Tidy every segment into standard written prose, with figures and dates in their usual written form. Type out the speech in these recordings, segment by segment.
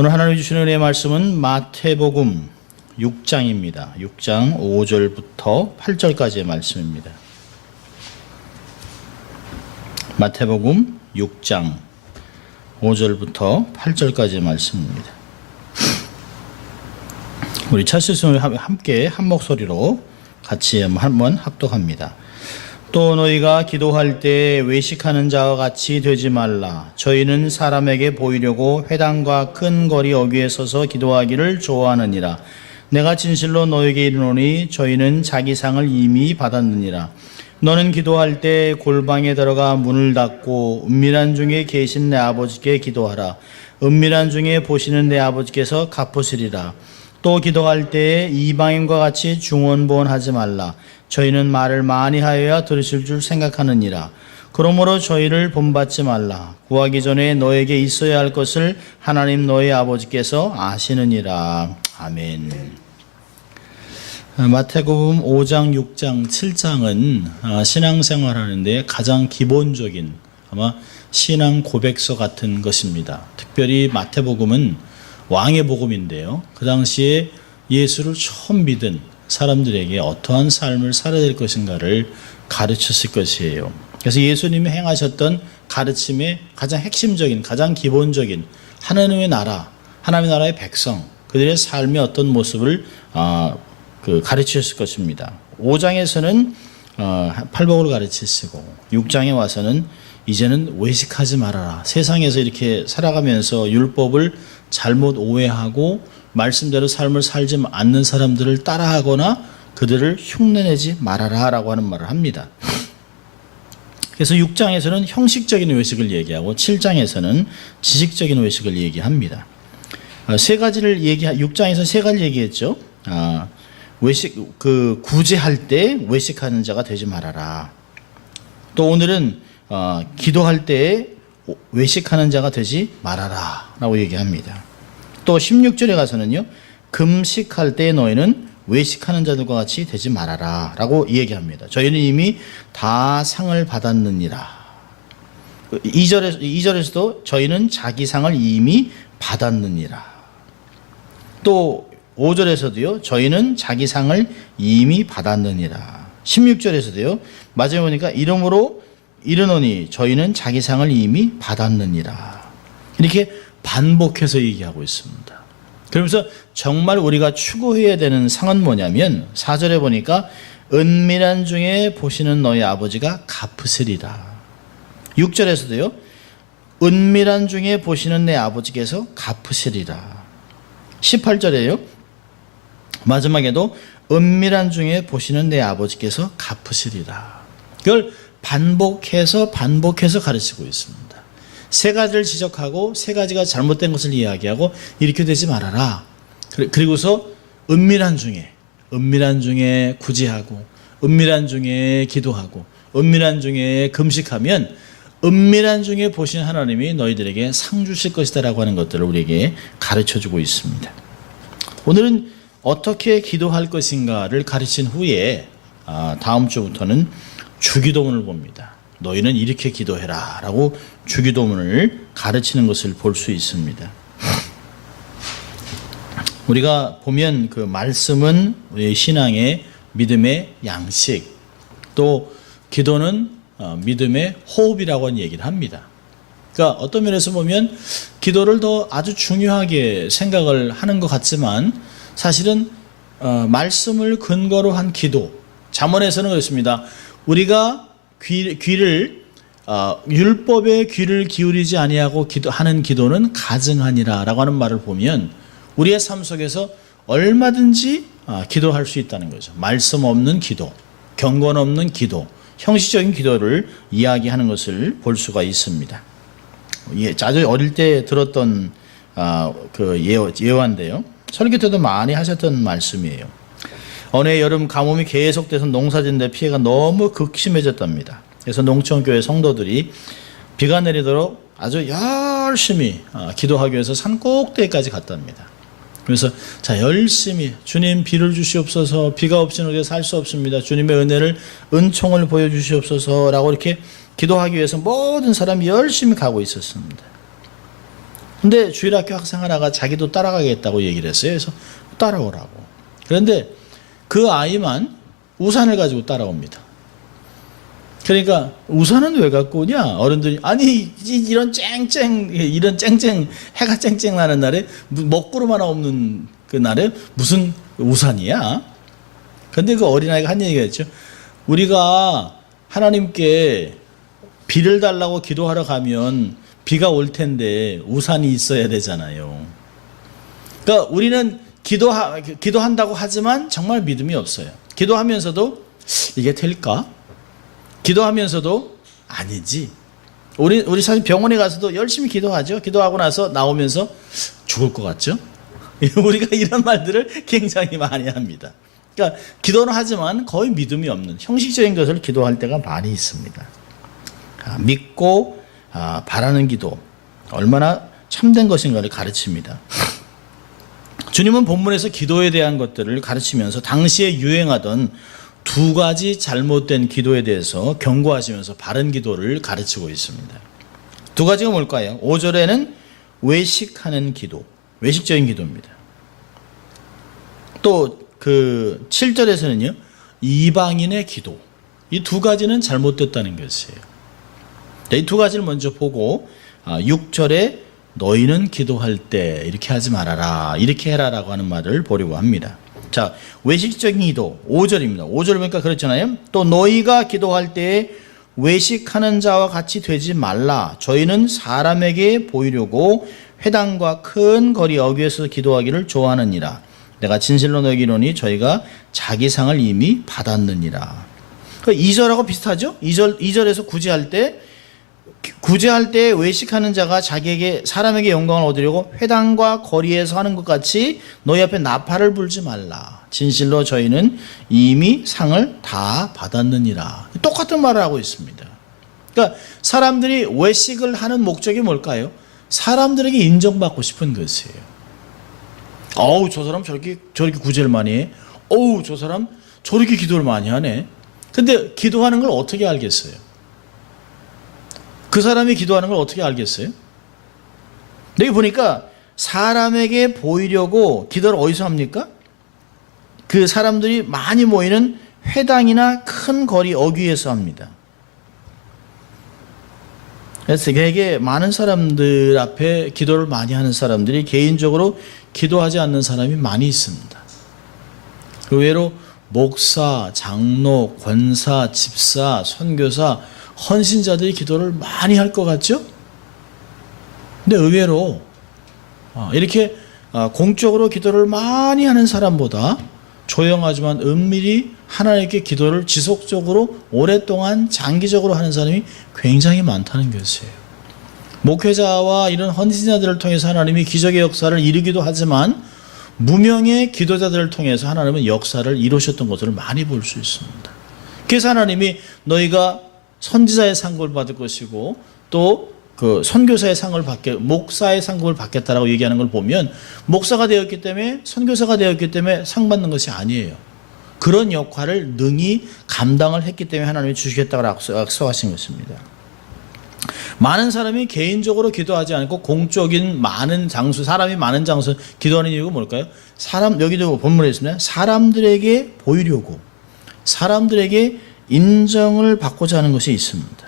오늘 하나님 주시는 은혜의 말씀은 마태복음 6장입니다. 6장 5절부터 8절까지의 말씀입니다. 마태복음 6장 5절부터 8절까지의 말씀입니다. 우리 찰스송을 함께 한 목소리로 같이 한번 합독합니다. 또 너희가 기도할 때 외식하는 자와 같이 되지 말라. 저희는 사람에게 보이려고 회당과 큰 거리 어귀에 서서 기도하기를 좋아하느니라. 내가 진실로 너에게 이르노니 저희는 자기 상을 이미 받았느니라. 너는 기도할 때 골방에 들어가 문을 닫고 은밀한 중에 계신 내 아버지께 기도하라. 은밀한 중에 보시는 내 아버지께서 갚으시리라. 또 기도할 때에 이방인과 같이 중언부언하지 말라. 저희는 말을 많이 하여야 들으실 줄 생각하느니라. 그러므로 저희를 본받지 말라. 구하기 전에 너에게 있어야 할 것을 하나님 너의 아버지께서 아시느니라. 아멘. 마태복음 5장, 6장, 7장은 신앙생활 하는데 가장 기본적인 아마 신앙 고백서 같은 것입니다. 특별히 마태복음은 왕의 복음인데요. 그 당시에 예수를 처음 믿은 사람들에게 어떠한 삶을 살아야 될 것인가를 가르쳤을 것이에요. 그래서 예수님이 행하셨던 가르침의 가장 핵심적인, 가장 기본적인 하나님의 나라, 하나님의 나라의 백성, 그들의 삶의 어떤 모습을 가르치셨을 것입니다. 5장에서는 팔복을 가르치시고 6장에 와서는 이제는 외식하지 말아라. 세상에서 이렇게 살아가면서 율법을 잘못 오해하고 말씀대로 삶을 살지 않는 사람들을 따라하거나 그들을 흉내내지 말아라 라고 하는 말을 합니다. 그래서 6장에서는 형식적인 외식을 얘기하고 7장에서는 지식적인 외식을 얘기합니다. 6장에서 세 가지를 얘기했죠. 외식, 구제할 때 외식하는 자가 되지 말아라. 또 오늘은 기도할 때에 외식하는 자가 되지 말아라 라고 얘기합니다. 또 16절에 가서는요, 금식할 때 너희는 외식하는 자들과 같이 되지 말아라 라고 얘기합니다. 저희는 이미 다 상을 받았느니라. 2절에서도 저희는 자기 상을 이미 받았느니라. 또 5절에서도요, 저희는 자기 상을 이미 받았느니라. 16절에서도요, 마지막에 보니까 이름으로 이르노니 저희는 자기 상을 이미 받았느니라. 이렇게 반복해서 얘기하고 있습니다. 그러면서 정말 우리가 추구해야 되는 상은 뭐냐면 4절에 보니까 은밀한 중에 보시는 너희 아버지가 갚으시리라. 6절에서도요, 은밀한 중에 보시는 내 아버지께서 갚으시리라. 18절에요, 마지막에도 은밀한 중에 보시는 내 아버지께서 갚으시리라. 이걸 반복해서 가르치고 있습니다. 세 가지를 지적하고 세 가지가 잘못된 것을 이야기하고 이렇게 되지 말아라. 그리고서 은밀한 중에 구제하고 은밀한 중에 기도하고 은밀한 중에 금식하면 은밀한 중에 보신 하나님이 너희들에게 상 주실 것이다 라고 하는 것들을 우리에게 가르쳐주고 있습니다. 오늘은 어떻게 기도할 것인가를 가르친 후에 다음 주부터는 주기도문을 봅니다. 너희는 이렇게 기도해라 라고 주기도문을 가르치는 것을 볼 수 있습니다. 우리가 보면 그 말씀은 우리의 신앙의 믿음의 양식, 또 기도는 믿음의 호흡이라고 하는 얘기를 합니다. 그러니까 어떤 면에서 보면 기도를 더 아주 중요하게 생각을 하는 것 같지만 사실은 말씀을 근거로 한 기도, 잠언에서는 그렇습니다. 우리가 귀를 율법에 귀를 기울이지 아니하고 하는 기도는 가증하니라 라고 하는 말을 보면 우리의 삶 속에서 얼마든지 기도할 수 있다는 거죠. 말씀 없는 기도, 경건 없는 기도, 형식적인 기도를 이야기하는 것을 볼 수가 있습니다. 아주 어릴 때 들었던 예화인데요, 설교 때도 많이 하셨던 말씀이에요. 어느 여름 가뭄이 계속돼서 농사짓는데 피해가 너무 극심해졌답니다. 그래서 농촌교회 성도들이 비가 내리도록 아주 열심히 기도하기 위해서 산 꼭대기까지 갔답니다. 그래서 열심히 주님 비를 주시옵소서, 비가 없이는 우리가 살 수 없습니다. 주님의 은혜를, 은총을 보여주시옵소서 라고 이렇게 기도하기 위해서 모든 사람이 열심히 가고 있었습니다. 근데 주일학교 학생 하나가 자기도 따라가겠다고 얘기를 했어요. 그래서 따라오라고. 그런데 그 아이만 우산을 가지고 따라옵니다. 그러니까 우산은 왜 갖고 오냐? 어른들이 아니 이런 쨍쨍 해가 쨍쨍 나는 날에 먹구름 하나 없는 그 날에 무슨 우산이야? 근데 그 어린아이가 한 얘기가 있죠. 우리가 하나님께 비를 달라고 기도하러 가면 비가 올 텐데 우산이 있어야 되잖아요. 그러니까 우리는 기도한다고 하지만 정말 믿음이 없어요. 기도하면서도 이게 될까? 기도하면서도 아니지. 우리 사실 병원에 가서도 열심히 기도하죠. 기도하고 나서 나오면서 죽을 것 같죠? 우리가 이런 말들을 굉장히 많이 합니다. 그러니까 기도는 하지만 거의 믿음이 없는 형식적인 것을 기도할 때가 많이 있습니다. 믿고 바라는 기도 얼마나 참된 것인가를 가르칩니다. 주님은 본문에서 기도에 대한 것들을 가르치면서 당시에 유행하던 두 가지 잘못된 기도에 대해서 경고하시면서 바른 기도를 가르치고 있습니다. 두 가지가 뭘까요? 5절에는 외식하는 기도, 외식적인 기도입니다. 또 그 7절에서는요, 이방인의 기도. 이 두 가지는 잘못됐다는 것이에요. 이 두 가지를 먼저 보고 6절에 너희는 기도할 때 이렇게 하지 말아라, 이렇게 해라라고 하는 말을 보려고 합니다. 자, 외식적인 기도 5절입니다. 5절 보니까 그렇잖아요. 또 너희가 기도할 때에 외식하는 자와 같이 되지 말라. 저희는 사람에게 보이려고 회당과 큰 거리 어귀에서 기도하기를 좋아하느니라. 내가 진실로 너희에게 이르노니 저희가 자기 상을 이미 받았느니라. 2절하고 비슷하죠? 2절에서 구제할 때 외식하는 자가 자기에게 사람에게 영광을 얻으려고 회당과 거리에서 하는 것 같이 너희 앞에 나팔을 불지 말라. 진실로 저희는 이미 상을 다 받았느니라. 똑같은 말을 하고 있습니다. 그러니까 사람들이 외식을 하는 목적이 뭘까요? 사람들에게 인정받고 싶은 것이에요. 어우, 저 사람 저렇게 구제를 많이 해. 어우, 저 사람 저렇게 기도를 많이 하네. 근데 기도하는 걸 어떻게 알겠어요? 그 사람이 기도하는 걸 어떻게 알겠어요? 여기 보니까 사람에게 보이려고 기도를 어디서 합니까? 그 사람들이 많이 모이는 회당이나 큰 거리 어귀에서 합니다. 그래서 되게 많은 사람들 앞에 기도를 많이 하는 사람들이 개인적으로 기도하지 않는 사람이 많이 있습니다. 의외로 목사, 장로, 권사, 집사, 선교사, 헌신자들이 기도를 많이 할 것 같죠? 근데 의외로 이렇게 공적으로 기도를 많이 하는 사람보다 조용하지만 은밀히 하나님께 기도를 지속적으로 오랫동안 장기적으로 하는 사람이 굉장히 많다는 것이에요. 목회자와 이런 헌신자들을 통해서 하나님이 기적의 역사를 이루기도 하지만 무명의 기도자들을 통해서 하나님은 역사를 이루셨던 것을 많이 볼 수 있습니다. 그래서 하나님이 너희가 선지자의 상급을 받을 것이고 또 그 선교사의 상을 목사의 상급을 받겠다라고 얘기하는 걸 보면 목사가 되었기 때문에 선교사가 되었기 때문에 상 받는 것이 아니에요. 그런 역할을 능히 감당을 했기 때문에 하나님이 주시겠다고 약속하신 것입니다. 많은 사람이 개인적으로 기도하지 않고 공적인 많은 장소, 사람이 많은 장소 기도하는 이유가 뭘까요? 여기도 본문에 있습니다. 사람들에게 보이려고, 사람들에게 인정을 받고자 하는 것이 있습니다.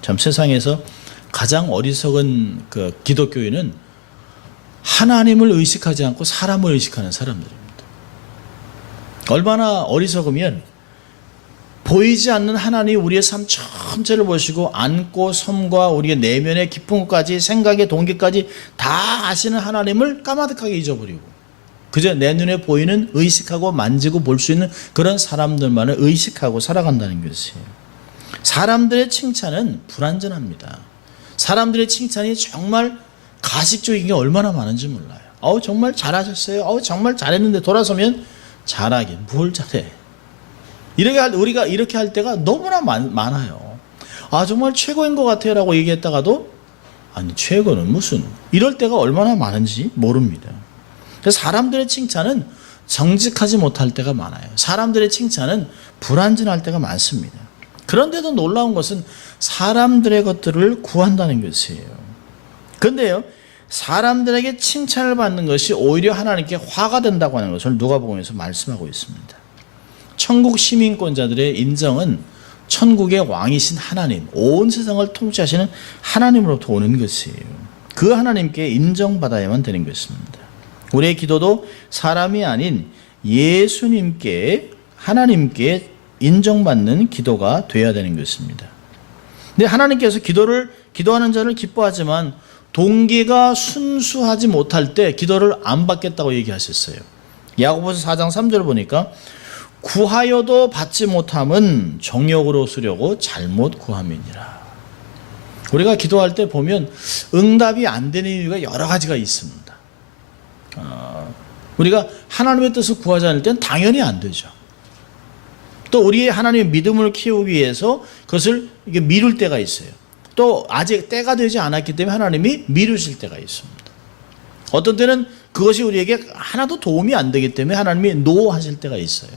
참 세상에서 가장 어리석은 그 기독교인은 하나님을 의식하지 않고 사람을 의식하는 사람들입니다. 얼마나 어리석으면 보이지 않는 하나님이 우리의 삶 전체를 보시고 안고 섬과 우리의 내면의 깊은 것까지 생각의 동기까지 다 아시는 하나님을 까마득하게 잊어버리고 그저 내 눈에 보이는 의식하고 만지고 볼 수 있는 그런 사람들만을 의식하고 살아간다는 것이에요. 사람들의 칭찬은 불완전합니다. 사람들의 칭찬이 정말 가식적인 게 얼마나 많은지 몰라요. 정말 잘하셨어요. 정말 잘했는데 돌아서면 잘하긴 뭘 잘해. 우리가 이렇게 할 때가 너무나 많아요. 정말 최고인 것 같아요 라고 얘기했다가도 아니 최고는 무슨, 이럴 때가 얼마나 많은지 모릅니다. 그래서 사람들의 칭찬은 정직하지 못할 때가 많아요. 사람들의 칭찬은 불완전할 때가 많습니다. 그런데도 놀라운 것은 사람들의 것들을 구한다는 것이에요. 그런데요, 사람들에게 칭찬을 받는 것이 오히려 하나님께 화가 된다고 하는 것을 누가복음에서 말씀하고 있습니다. 천국 시민권자들의 인정은 천국의 왕이신 하나님, 온 세상을 통치하시는 하나님으로부터 오는 것이에요. 그 하나님께 인정받아야만 되는 것입니다. 우리의 기도도 사람이 아닌 예수님께, 하나님께 인정받는 기도가 되어야 되는 것입니다. 근데 하나님께서 기도하는 자를 기뻐하지만 동기가 순수하지 못할 때 기도를 안 받겠다고 얘기하셨어요. 야고보서 4장 3절 보니까 구하여도 받지 못함은 정욕으로 쓰려고 잘못 구함이니라. 우리가 기도할 때 보면 응답이 안 되는 이유가 여러 가지가 있습니다. 우리가 하나님의 뜻을 구하지 않을 때는 당연히 안 되죠. 또 우리의 하나님의 믿음을 키우기 위해서 그것을 미룰 때가 있어요. 또 아직 때가 되지 않았기 때문에 하나님이 미루실 때가 있습니다. 어떤 때는 그것이 우리에게 하나도 도움이 안 되기 때문에 하나님이 노 하실 때가 있어요.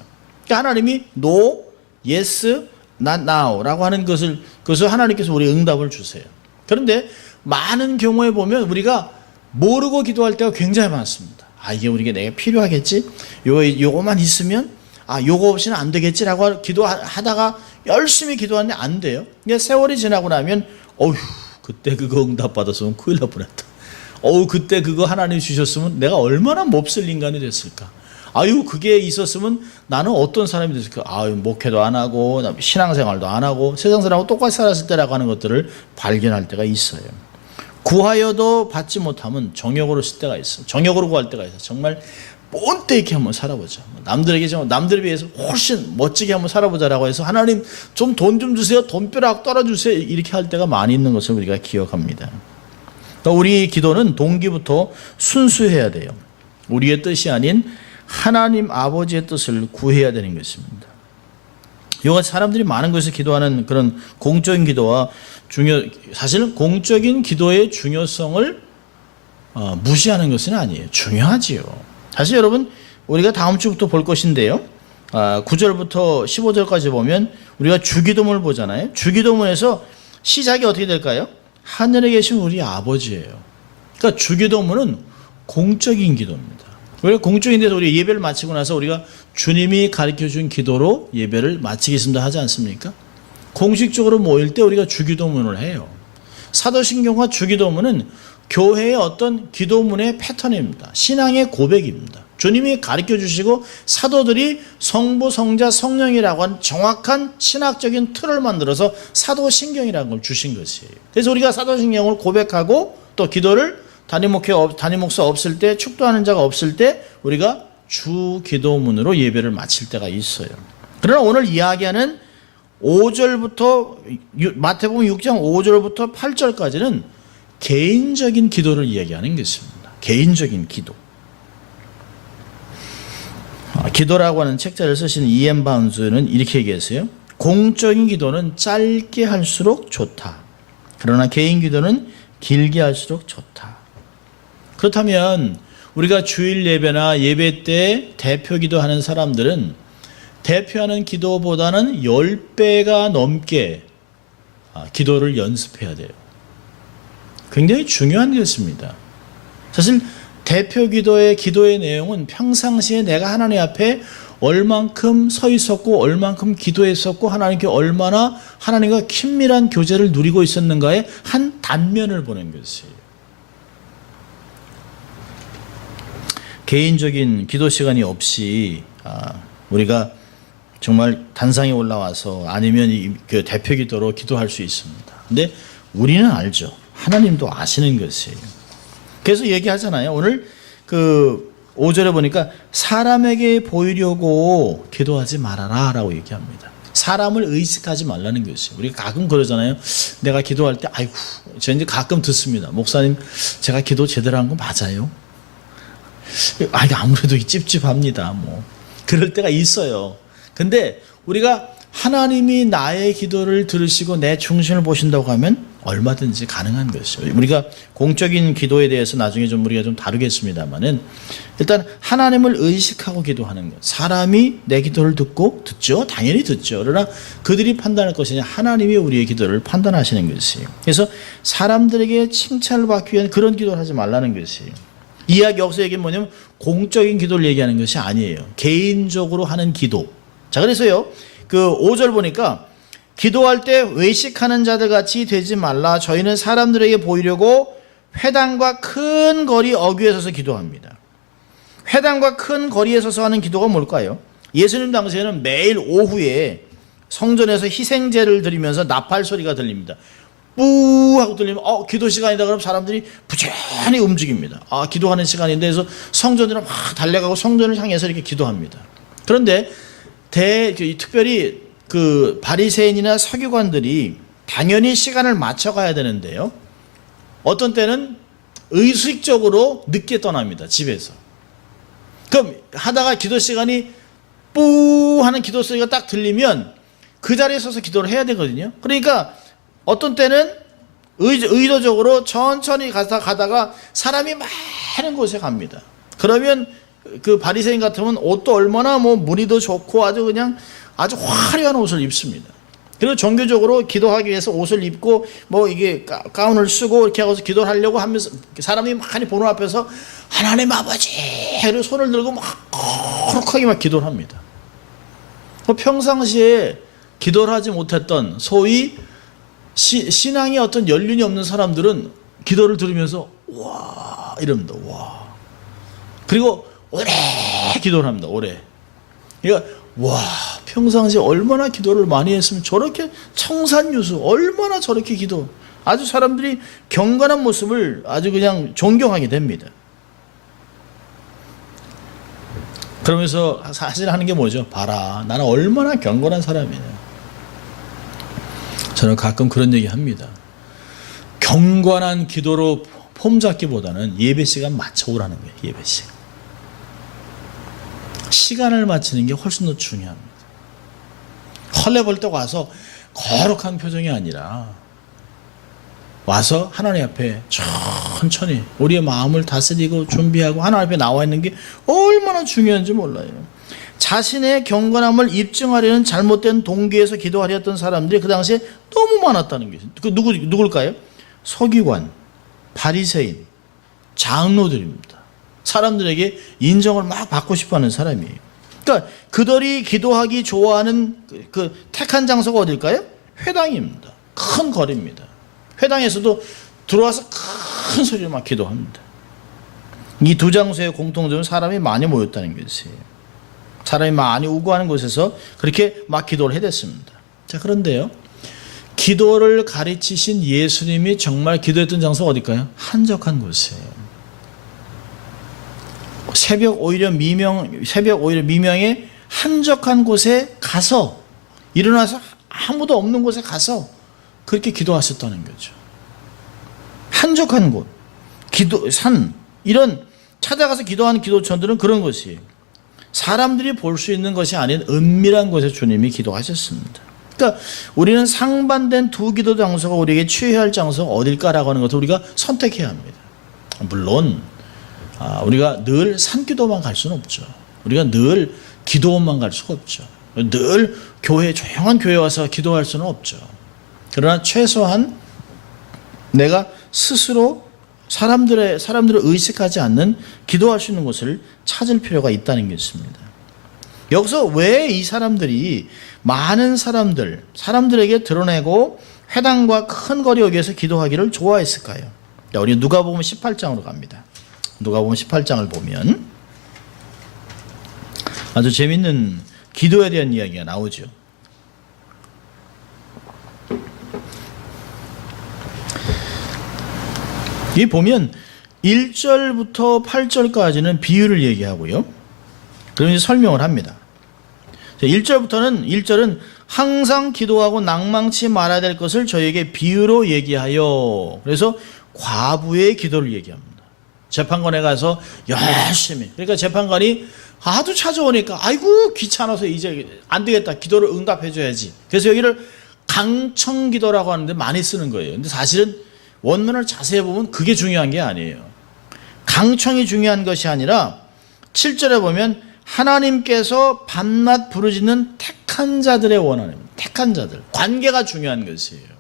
그러니까 하나님이 no, yes, not now 라고 하는 그것을 하나님께서 우리의 응답을 주세요. 그런데 많은 경우에 보면 우리가 모르고 기도할 때가 굉장히 많습니다. 이게 우리에게 내가 필요하겠지? 요거만 있으면 요거 없이는 안 되겠지라고 기도하다가 열심히 기도하는데 안 돼요. 그러니까 세월이 지나고 나면 그때 그거 응답 받았으면 큰일 날 뻔했다. 그때 그거 하나님 주셨으면 내가 얼마나 몹쓸 인간이 됐을까. 그게 있었으면 나는 어떤 사람이 됐을까. 목회도 안 하고 신앙생활도 안 하고 세상 사람하고 똑같이 살았을 때라고 하는 것들을 발견할 때가 있어요. 구하여도 받지 못하면 정욕으로 쓸 때가 있어요. 정욕으로 구할 때가 있어요. 정말 뻔때 이렇게 한번 살아보자. 남들에 비해서 훨씬 멋지게 한번 살아보자라고 해서 하나님 좀 돈 좀 주세요. 돈벼락 떨어주세요. 이렇게 할 때가 많이 있는 것을 우리가 기억합니다. 우리 기도는 동기부터 순수해야 돼요. 우리의 뜻이 아닌 하나님 아버지의 뜻을 구해야 되는 것입니다. 이와 사람들이 많은 곳에서 기도하는 그런 공적인 기도와 사실은 공적인 기도의 중요성을 무시하는 것은 아니에요. 중요하지요. 사실 여러분 우리가 다음 주부터 볼 것인데요. 9절부터 15절까지 보면 우리가 주기도문을 보잖아요. 주기도문에서 시작이 어떻게 될까요? 하늘에 계신 우리 아버지예요. 그러니까 주기도문은 공적인 기도입니다. 우리가 공적인 데서 우리 예배를 마치고 나서 우리가 주님이 가르쳐준 기도로 예배를 마치겠습니다 하지 않습니까? 공식적으로 모일 때 우리가 주기도문을 해요. 사도신경과 주기도문은 교회의 어떤 기도문의 패턴입니다. 신앙의 고백입니다. 주님이 가르쳐 주시고 사도들이 성부, 성자, 성령이라고 하는 정확한 신학적인 틀을 만들어서 사도신경이라는 걸 주신 것이에요. 그래서 우리가 사도신경을 고백하고 또 기도를 담임 목사 없을 때, 축도하는 자가 없을 때 우리가 주기도문으로 예배를 마칠 때가 있어요. 그러나 오늘 이야기하는 5절부터 마태복음 6장 5절부터 8절까지는 개인적인 기도를 이야기하는 것입니다. 개인적인 기도. 기도라고 하는 책자를 쓰신 E.M. 바운스는 이렇게 얘기했어요. 공적인 기도는 짧게 할수록 좋다. 그러나 개인 기도는 길게 할수록 좋다. 그렇다면 우리가 주일 예배나 예배 때 대표 기도하는 사람들은 대표하는 기도보다는 10배가 넘게 기도를 연습해야 돼요. 굉장히 중요한 것입니다. 사실 대표 기도의 내용은 평상시에 내가 하나님 앞에 얼만큼 서 있었고 얼만큼 기도했었고 하나님께 얼마나 하나님과 긴밀한 교제를 누리고 있었는가의 한 단면을 보는 것이에요. 개인적인 기도 시간이 없이 우리가 정말 단상에 올라와서 아니면 그 대표 기도로 기도할 수 있습니다. 근데 우리는 알죠. 하나님도 아시는 것이에요. 그래서 얘기하잖아요. 오늘 그 5절에 보니까 사람에게 보이려고 기도하지 말아라 라고 얘기합니다. 사람을 의식하지 말라는 것이에요. 우리가 가끔 그러잖아요. 내가 기도할 때 제가 이제 가끔 듣습니다. 목사님 제가 기도 제대로 한 거 맞아요? 아무래도 찝찝합니다. 그럴 때가 있어요. 근데 우리가 하나님이 나의 기도를 들으시고 내 중심을 보신다고 하면 얼마든지 가능한 것이죠. 우리가 공적인 기도에 대해서 나중에 좀 우리가 좀 다루겠습니다만은 일단 하나님을 의식하고 기도하는 것. 사람이 내 기도를 듣죠. 당연히 듣죠. 그러나 그들이 판단할 것이냐 하나님이 우리의 기도를 판단하시는 것이에요. 그래서 사람들에게 칭찬을 받기 위한 그런 기도를 하지 말라는 것이에요. 이 이야기 여기서 얘기는 뭐냐면 공적인 기도를 얘기하는 것이 아니에요. 개인적으로 하는 기도. 자, 그래서요. 그 5절 보니까 기도할 때 외식하는 자들 같이 되지 말라. 저희는 사람들에게 보이려고 회당과 큰 거리 어귀에 서서 기도합니다. 회당과 큰 거리에 서서 하는 기도가 뭘까요? 예수님 당시에는 매일 오후에 성전에서 희생제를 드리면서 나팔 소리가 들립니다. 뿌 하고 들리면 기도 시간이다 그러면 사람들이 부지런히 움직입니다. 기도하는 시간인데 그래서 성전으로 막 달려가고 성전을 향해서 이렇게 기도합니다. 그런데 특별히 그 바리새인이나 서기관들이 당연히 시간을 맞춰 가야 되는데요. 어떤 때는 의식적으로 늦게 떠납니다. 집에서. 그럼 하다가 기도 시간이 뿌 하는 기도 소리가 딱 들리면 그 자리에 서서 기도를 해야 되거든요. 그러니까 어떤 때는 의도적으로 천천히 가다가 사람이 많은 곳에 갑니다. 그러면 그 바리새인 같으면 옷도 얼마나 무늬도 좋고 아주 화려한 옷을 입습니다. 그리고 종교적으로 기도하기 위해서 옷을 입고 이게 가운을 쓰고 이렇게 하고서 기도를 하려고 하면서 사람이 많이 보는 앞에서 하나님 아버지 이렇게 손을 들고 막 거룩하게 막 기도를 합니다. 평상시에 기도를 하지 못했던 소위 신앙이 어떤 연륜이 없는 사람들은 기도를 들으면서 와 이럽니다. 와. 그리고 오래 기도를 합니다. 오래. 그러니까 와 평상시에 얼마나 기도를 많이 했으면 저렇게 청산유수 얼마나 저렇게 기도 아주 사람들이 경건한 모습을 아주 그냥 존경하게 됩니다. 그러면서 사실 하는 게 뭐죠? 봐라 나는 얼마나 경건한 사람이냐. 저는 가끔 그런 얘기 합니다. 경건한 기도로 폼 잡기보다는 예배 시간 맞춰오라는 거예요. 예배 시간. 시간을 맞추는 게 훨씬 더 중요합니다. 헐레벌떡 와서 거룩한 표정이 아니라 와서 하나님 앞에 천천히 우리의 마음을 다스리고 준비하고 하나님 앞에 나와 있는 게 얼마나 중요한지 몰라요. 자신의 경건함을 입증하려는 잘못된 동기에서 기도하려 했던 사람들이 그 당시에 너무 많았다는 것이죠. 그 누굴까요? 서기관, 바리새인, 장로들입니다. 사람들에게 인정을 막 받고 싶어하는 사람이에요. 그러니까 그들이 기도하기 좋아하는 그 택한 장소가 어딜까요? 회당입니다. 큰 거리입니다. 회당에서도 들어와서 큰 소리로 막 기도합니다. 이 두 장소의 공통점은 사람이 많이 모였다는 것이에요. 사람이 많이 우거하는 곳에서 그렇게 막 기도를 해댔습니다. 자, 그런데요. 기도를 가르치신 예수님이 정말 기도했던 장소가 어딜까요? 한적한 곳이에요. 새벽 오히려 미명에 한적한 곳에 가서 일어나서 아무도 없는 곳에 가서 그렇게 기도하셨다는 거죠. 한적한 곳, 산 이런 찾아가서 기도하는 기도처들은 그런 것이에요. 사람들이 볼 수 있는 것이 아닌 은밀한 곳에 주님이 기도하셨습니다. 그러니까 우리는 상반된 두 기도 장소가 우리에게 취해야 할 장소가 어딜까라고 하는 것을 우리가 선택해야 합니다. 물론 우리가 늘 산기도만 갈 수는 없죠. 우리가 늘 기도원만 갈 수가 없죠. 늘 조용한 교회 와서 기도할 수는 없죠. 그러나 최소한 내가 스스로 사람들을 의식하지 않는 기도할 수 있는 곳을 찾을 필요가 있다는 것입니다. 여기서 왜 이 사람들이 많은 사람들에게 드러내고 회당과 큰 거리 여기에서 기도하기를 좋아했을까요? 자, 우리 누가복음 18장으로 갑니다. 누가복음 18장을 보면 아주 재밌는 기도에 대한 이야기가 나오죠. 이 보면 1절부터 8절까지는 비유를 얘기하고요. 그러면 설명을 합니다. 1절은 항상 기도하고 낭망치 말아야 될 것을 저에게 비유로 얘기하여. 그래서 과부의 기도를 얘기합니다. 재판관에 가서 열심히. 그러니까 재판관이 하도 찾아오니까 아이고 귀찮아서 이제 안 되겠다. 기도를 응답해 줘야지. 그래서 여기를 강청기도라고 하는데 많이 쓰는 거예요. 근데 사실은 원문을 자세히 보면 그게 중요한 게 아니에요. 강청이 중요한 것이 아니라 7절에 보면 하나님께서 밤낮 부르짖는 택한 자들의 원하는, 택한 자들, 관계가 중요한 것이에요.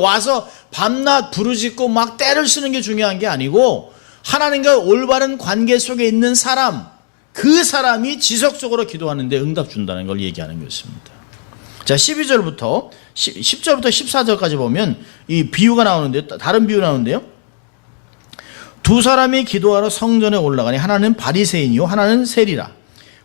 와서 밤낮 부르짖고 막 떼를 쓰는 게 중요한 게 아니고 하나님과 올바른 관계 속에 있는 사람, 그 사람이 지속적으로 기도하는데 응답 준다는 걸 얘기하는 것입니다. 자, 10절부터 14절까지 보면 이 비유가 나오는데요. 다른 비유 나오는데요. 두 사람이 기도하러 성전에 올라가니 하나는 바리새인이요 하나는 세리라.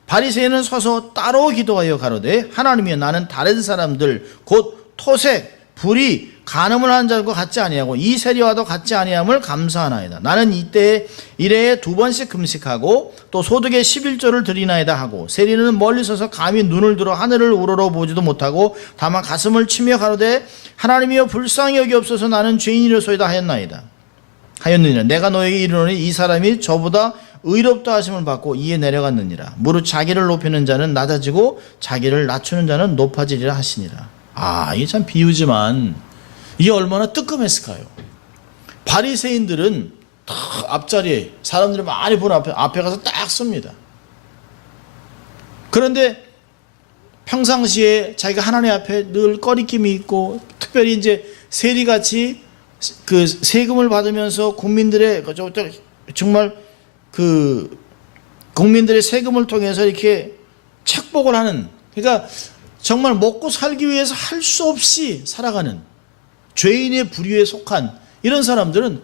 바리새인은 서서 따로 기도하여 가로되 하나님이여 나는 다른 사람들 곧 토색, 불의, 간음을 하는 자들과 같지 아니하고 이 세리와도 같지 아니함을 감사하나이다. 나는 이때에 일해에 2번씩 금식하고 또 소득의 11조를 드리나이다 하고 세리는 멀리 서서 감히 눈을 들어 하늘을 우러러 보지도 못하고 다만 가슴을 치며 가로되 하나님이여 불쌍히 여기옵소서 나는 죄인이로소이다 하였느니라. 내가 너에게 이르노니 이 사람이 저보다 의롭다 하심을 받고 이에 내려갔느니라. 무릇 자기를 높이는 자는 낮아지고 자기를 낮추는 자는 높아지리라 하시니라. 이게 참 비유지만 이게 얼마나 뜨끔했을까요? 바리새인들은 딱 앞자리에 사람들이 많이 보는 앞에 가서 딱 섭니다. 그런데 평상시에 자기가 하나님 앞에 늘 꺼리낌이 있고 특별히 이제 세리같이 그 세금을 받으면서 국민들의 정말 그 국민들의 세금을 통해서 이렇게 착복을 하는, 그러니까 정말 먹고 살기 위해서 할 수 없이 살아가는 죄인의 부류에 속한 이런 사람들은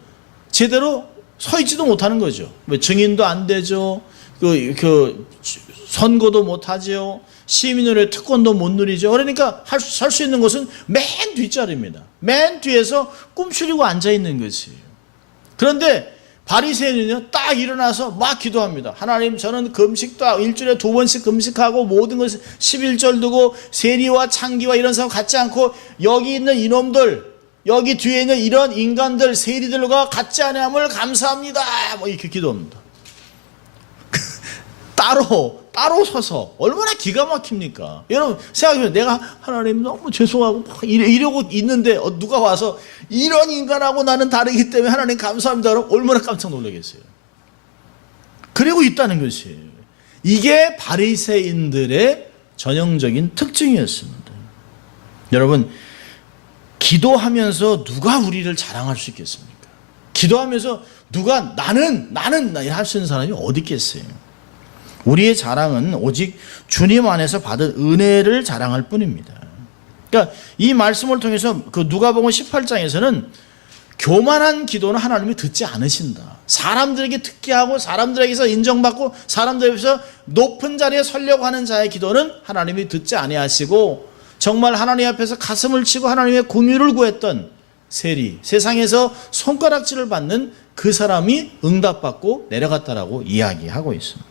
제대로 서 있지도 못하는 거죠. 증인도 안 되죠. 선고도 못 하죠. 시민으로의 특권도 못 누리죠. 그러니까 살 수 있는 것은 맨 뒷자리입니다. 맨 뒤에서 꿈추리고 앉아 있는 것이에요. 그런데 바리새인은요, 딱 일어나서 막 기도합니다. 하나님, 저는 금식도 일주일에 2번씩 금식하고 모든 것을 11절 두고 세리와 창기와 이런 사람 같지 않고 여기 있는 이놈들, 여기 뒤에 있는 이런 인간들, 세리들과 같지 않음을 감사합니다. 이렇게 기도합니다. 따로 서서 얼마나 기가 막힙니까? 여러분 생각해보면 내가 하나님 너무 죄송하고 이러고 있는데 누가 와서 이런 인간하고 나는 다르기 때문에 하나님 감사합니다. 그럼 얼마나 깜짝 놀라겠어요. 그리고 있다는 것이에요. 이게 바리새인들의 전형적인 특징이었습니다. 여러분 기도하면서 누가 우리를 자랑할 수 있겠습니까? 기도하면서 누가 나는 할 수 있는 사람이 어디 있겠어요? 우리의 자랑은 오직 주님 안에서 받은 은혜를 자랑할 뿐입니다. 그러니까 이 말씀을 통해서 그 누가복음 18장에서는 교만한 기도는 하나님이 듣지 않으신다. 사람들에게 듣게 하고 사람들에게서 인정받고 사람들에게서 높은 자리에 서려고 하는 자의 기도는 하나님이 듣지 아니하시고 정말 하나님 앞에서 가슴을 치고 하나님의 공유를 구했던 세리, 세상에서 손가락질을 받는 그 사람이 응답받고 내려갔다라고 이야기하고 있습니다.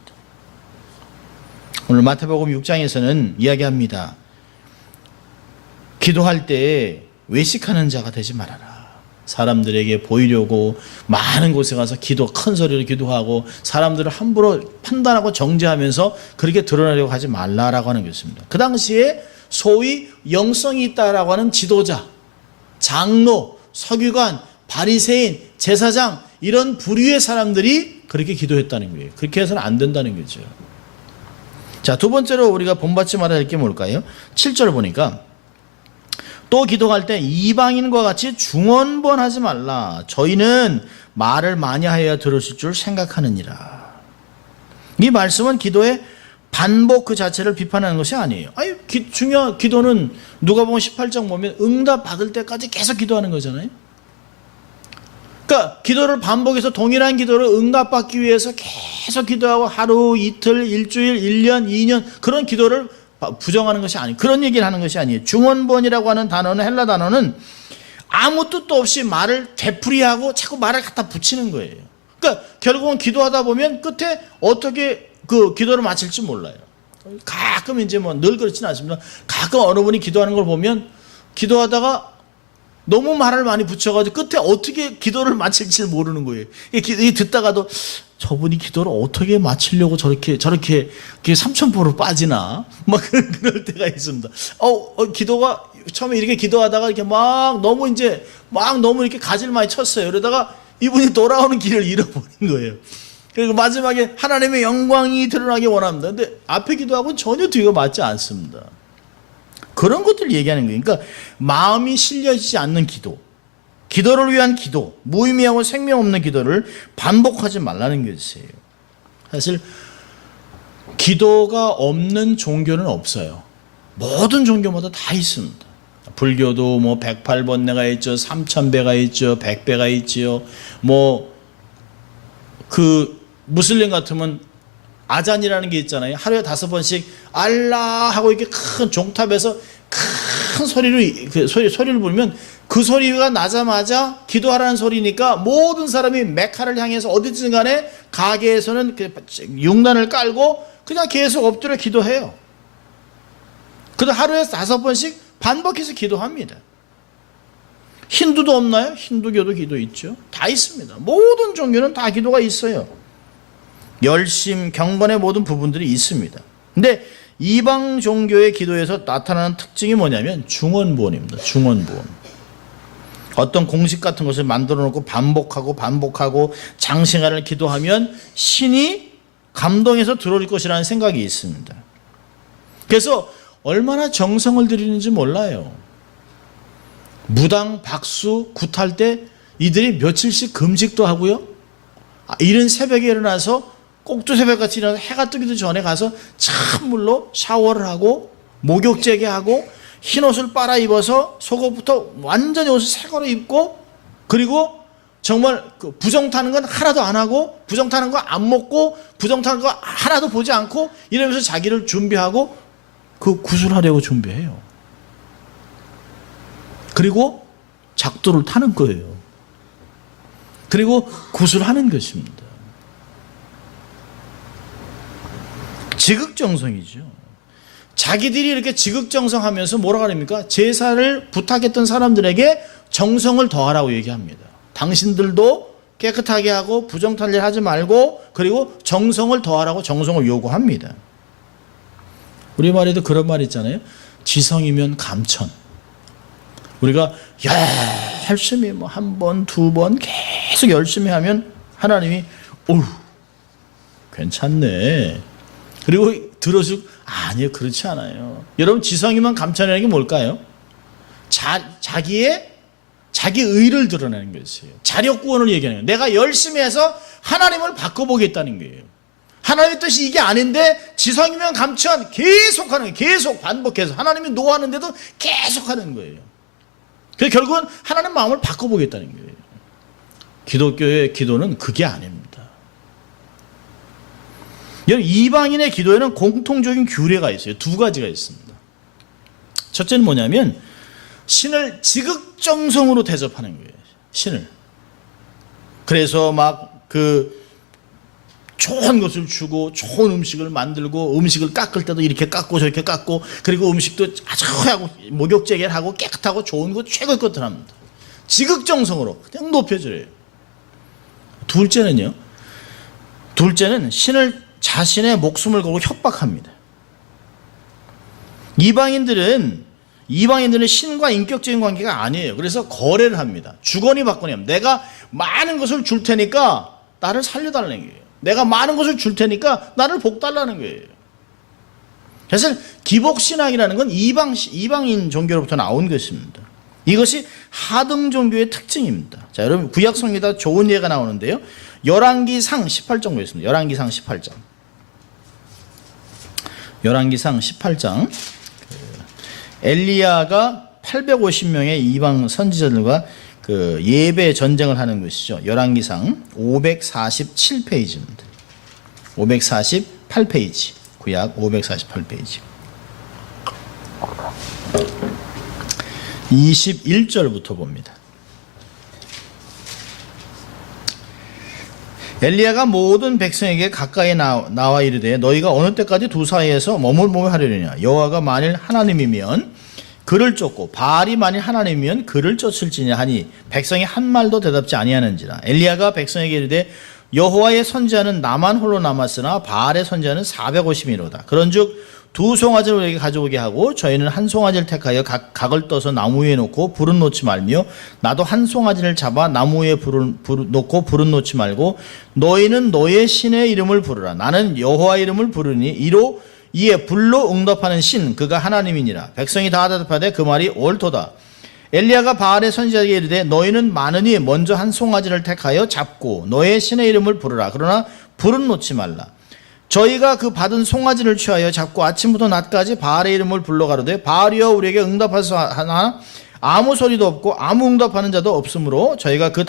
오늘 마태복음 6장에서는 이야기합니다. 기도할 때 외식하는 자가 되지 말아라. 사람들에게 보이려고 많은 곳에 가서 큰 소리로 기도하고 사람들을 함부로 판단하고 정죄하면서 그렇게 드러나려고 하지 말라라고 하는 것입니다. 그 당시에 소위 영성이 있다라고 하는 지도자, 장로, 서기관, 바리새인, 제사장 이런 부류의 사람들이 그렇게 기도했다는 거예요. 그렇게 해서는 안 된다는 거죠. 자, 두 번째로 우리가 본받지 말아야 할 게 뭘까요? 7절 보니까 또 기도할 때 이방인과 같이 중언번하지 말라. 저희는 말을 많이 하여야 들으실 줄 생각하느니라. 이 말씀은 기도의 반복 그 자체를 비판하는 것이 아니에요. 중요한 기도는 누가복음 18장 보면 응답 받을 때까지 계속 기도하는 거잖아요. 그러니까 기도를 반복해서 동일한 기도를 응답받기 위해서 계속 기도하고 하루, 이틀, 일주일, 1년, 2년 그런 기도를 부정하는 것이 아니에요. 그런 얘기를 하는 것이 아니에요. 중언번이라고 하는 단어는 헬라 단어는 아무 뜻도 없이 말을 되풀이하고 자꾸 말을 갖다 붙이는 거예요. 그러니까 결국은 기도하다 보면 끝에 어떻게 그 기도를 마칠지 몰라요. 가끔 이제 늘 그렇지는 않습니다. 가끔 어느 분이 기도하는 걸 보면 기도하다가 너무 말을 많이 붙여가지고 끝에 어떻게 기도를 마칠지 모르는 거예요. 이 듣다가도 저분이 기도를 어떻게 마치려고 저렇게 삼천포로 빠지나 막 그럴 때가 있습니다. 기도가 처음에 이렇게 기도하다가 이렇게 막 너무 이렇게 가지를 많이 쳤어요. 그러다가 이분이 돌아오는 길을 잃어버린 거예요. 그리고 마지막에 하나님의 영광이 드러나기 원합니다. 근데 앞에 기도하고는 전혀 뒤가 맞지 않습니다. 그런 것들을 얘기하는 거예요. 그러니까 마음이 실려지지 않는 기도, 기도를 위한 기도, 무의미하고 생명 없는 기도를 반복하지 말라는 것이에요. 사실 기도가 없는 종교는 없어요. 모든 종교마다 다 있습니다. 불교도 뭐 108번뇌가 있죠, 3000배가 있죠, 100배가 있지요. 무슬림 같으면 아잔이라는 게 있잖아요. 하루에 5번씩 알라 하고 이렇게 큰 종탑에서 큰 소리로 소리를 부르면 그 소리가 나자마자 기도하라는 소리니까 모든 사람이 메카를 향해서 어디든 간에 가게에서는 융단을 깔고 그냥 계속 엎드려 기도해요. 그래서 하루에 5번씩 반복해서 기도합니다. 힌두도 없나요? 힌두교도 기도 있죠. 다 있습니다. 모든 종교는 다 기도가 있어요. 열심, 경건의 모든 부분들이 있습니다. 근데 이방 종교의 기도에서 나타나는 특징이 뭐냐면 중언부언입니다. 중언부언. 어떤 공식 같은 것을 만들어 놓고 반복하고 장시간을 기도하면 신이 감동해서 들어올 것이라는 생각이 있습니다. 그래서 얼마나 정성을 들이는지 몰라요. 무당, 박수, 굿할 때 이들이 며칠씩 금식도 하고요. 이른 새벽에 일어나서 꼭두새벽같이 일어나서 해가 뜨기도 전에 가서 찬물로 샤워를 하고 목욕제게 하고 흰옷을 빨아 입어서 속옷부터 완전히 옷을 새 거로 입고 그리고 정말 부정 타는 건 하나도 안 하고 부정 타는 거 안 먹고 부정 타는 거 하나도 보지 않고 이러면서 자기를 준비하고 그 구술하려고 준비해요. 그리고 작두를 타는 거예요. 그리고 구술하는 것입니다. 지극정성이죠. 자기들이 이렇게 지극정성하면서 뭐라고 합니까? 제사를 부탁했던 사람들에게 정성을 더하라고 얘기합니다. 당신들도 깨끗하게 하고 부정탈일 하지 말고 그리고 정성을 더하라고 정성을 요구합니다. 우리말에도 그런 말 있잖아요. 지성이면 감천. 우리가 열심히 한 번, 두 번 계속 열심히 하면 하나님이 괜찮네. 그리고 들어주고 아니요, 그렇지 않아요. 여러분, 지성이면 감천이라는 게 뭘까요? 자기 의를 드러내는 것이에요. 자력구원을 얘기하는 거예요. 내가 열심히 해서 하나님을 바꿔보겠다는 거예요. 하나님의 뜻이 이게 아닌데 지성이면 감천 계속하는 거예요. 계속 반복해서 하나님이 노하는데도 계속하는 거예요. 그래서 결국은 하나님 마음을 바꿔보겠다는 거예요. 기독교의 기도는 그게 아닙니다. 이방인의 기도에는 공통적인 규례가 있어요. 2가지가 있습니다. 첫째는 뭐냐면 신을 지극정성으로 대접하는 거예요. 신을. 그래서 좋은 것을 주고 좋은 음식을 만들고 음식을 깎을 때도 이렇게 깎고 저렇게 깎고 그리고 음식도 아주 하고 목욕제게를 하고 깨끗하고 좋은 것 최고의 것들 합니다. 지극정성으로 그냥 높여줘요. 둘째는 신을 자신의 목숨을 걸고 협박합니다. 이방인들은 신과 인격적인 관계가 아니에요. 그래서 거래를 합니다. 주거니 받거니 합니다. 내가 많은 것을 줄 테니까 나를 살려달라는 거예요. 내가 많은 것을 줄 테니까 나를 복달라는 거예요. 사실 기복신앙이라는 건 이방인 종교로부터 나온 것입니다. 이것이 하등 종교의 특징입니다. 자, 여러분 구약성경에다 좋은 예가 나오는데요. 열왕기상 18장 보겠습니다. 열왕기상 18장. 열왕기상 18장. 엘리야가 850명의 이방 선지자들과 예배 전쟁을 하는 것이죠. 열왕기상 547페이지입니다. 548페이지. 구약 548페이지. 21절부터 봅니다. 엘리야가 모든 백성에게 가까이 나와 이르되 너희가 어느 때까지 두 사이에서 머물며 하려느냐. 여호와가 만일 하나님이면 그를 쫓고 바알이 만일 하나님이면 그를 쫓을지냐 하니 백성이 한 말도 대답지 아니하는지라. 엘리야가 백성에게 이르되 여호와의 선지자는 나만 홀로 남았으나 바알의 선지자는 450이로다. 그런즉 두 송아지를 우리에게 가져오게 하고 저희는 한 송아지를 택하여 각을 떠서 나무 위에 놓고 불은 놓지 말며 나도 한 송아지를 잡아 나무 위에 놓고 불은 놓지 말고 너희는 너의 신의 이름을 부르라. 나는 여호와 이름을 부르니 이에 불로 응답하는 신 그가 하나님이니라. 백성이 다 대답하되 그 말이 옳도다. 엘리야가 바알의 선지자에게 이르되 너희는 많으니 먼저 한 송아지를 택하여 잡고 너의 신의 이름을 부르라. 그러나 불은 놓지 말라. 저희가 그 받은 송아지를 취하여 잡고 아침부터 낮까지 바알의 이름을 불러 가로되 바알이여 우리에게 응답하소서 아무 소리도 없고 아무 응답하는 자도 없으므로 저희가 그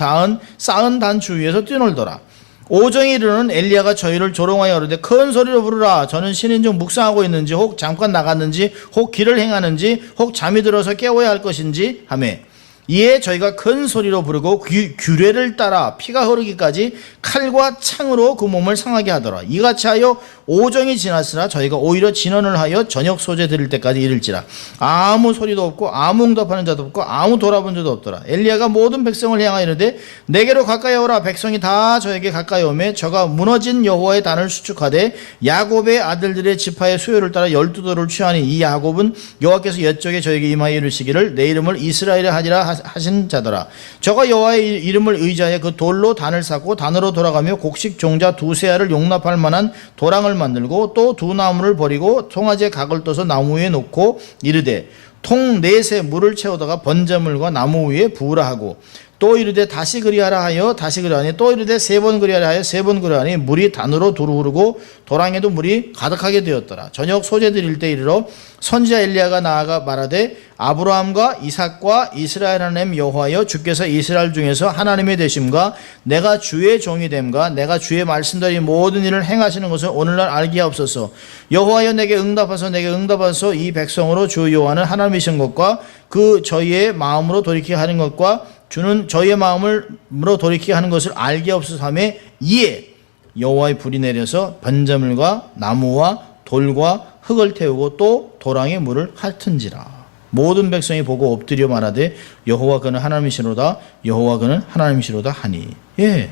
쌓은 단 주위에서 뛰놀더라. 오정이 이르는 엘리야가 저희를 조롱하여 가로되 큰 소리로 부르라. 저는 신인 중 묵상하고 있는지 혹 잠깐 나갔는지 혹 길을 행하는지 혹 잠이 들어서 깨워야 할 것인지 하매 이에 저희가 큰 소리로 부르고 규례를 따라 피가 흐르기까지 칼과 창으로 그 몸을 상하게 하더라. 이같이 하여 오정이 지났으나 저희가 오히려 진언을 하여 저녁 소재 드릴 때까지 이를지라. 아무 소리도 없고 아무 응답하는 자도 없고 아무 돌아본 자도 없더라. 엘리야가 모든 백성을 향하여 이르되 내게로 가까이 오라. 백성이 다 저에게 가까이 오매 저가 무너진 여호와의 단을 수축하되 야곱의 아들들의 지파의 수요를 따라 12돌을 취하니 이 야곱은 여호와께서 옛적에 저에게 임하여 이르시기를 내 이름을 이스라엘에 하리라 하신 자더라. 저가 여호와의 이름을 의지하여 그 돌로 단을 쌓고 단으로 돌아가며 곡식 종자 두세 알을 용납할 만한 도랑을 만들고 또 두 나무를 버리고 송아지에 각을 떠서 나무 위에 놓고 이르되 통 넷에 물을 채우다가 번제물과 나무 위에 부으라 하고 또 이르되 다시 그리하라 하여 다시 그리하니 또 이르되 세 번 그리하라 하여 세 번 그리하니 물이 단으로 두루 흐르고 도랑에도 물이 가득하게 되었더라. 저녁 소재 드릴 때 이르러 선지자 엘리야가 나아가 말하되 아브라함과 이삭과 이스라엘 하나님 여호와여 주께서 이스라엘 중에서 하나님의 되심과 내가 주의 종이 됨과 내가 주의 말씀대로 이 모든 일을 행하시는 것을 오늘날 알게 하옵소서. 여호와여 내게 응답하소 이 백성으로 주 여호와는 하나님이신 것과 그 저희의 마음으로 돌이키게 하는 것과 주는 저희의 마음으로 돌이키게 하는 것을 알게 없어서 하며 이에 여호와의 불이 내려서 번제물과 나무와 돌과 흙을 태우고 또 도랑에 물을 핥은지라. 모든 백성이 보고 엎드려 말하되 여호와 그는 하나님이시로다 여호와 그는 하나님이시로다 하니. 예,